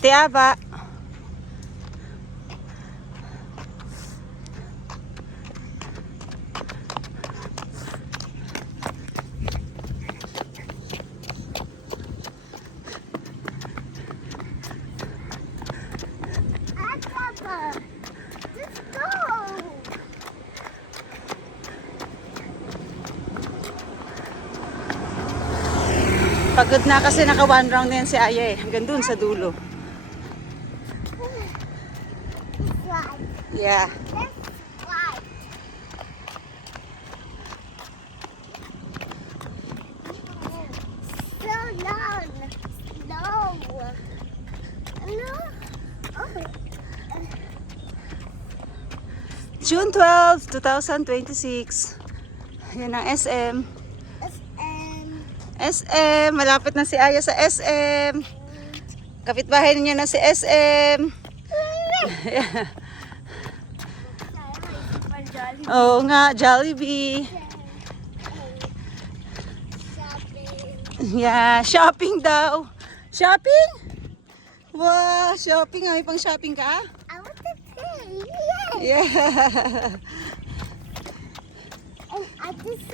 Tiaba. Let's go. Pagod na kasi naka one round na yan si Aya eh. Hanggang dun sa dulo. Slide. Yeah. Let's slide. So long. No. No. Oh. June 12, 2026. Yan ang SM. SM. Malapit na si Aya sa SM. Kapitbahay ninyo na si SM. Oo nga, Jollibee. Yeah, shopping daw. Shopping? Wow, shopping. May pang shopping ka? I want to play. Yeah. And I just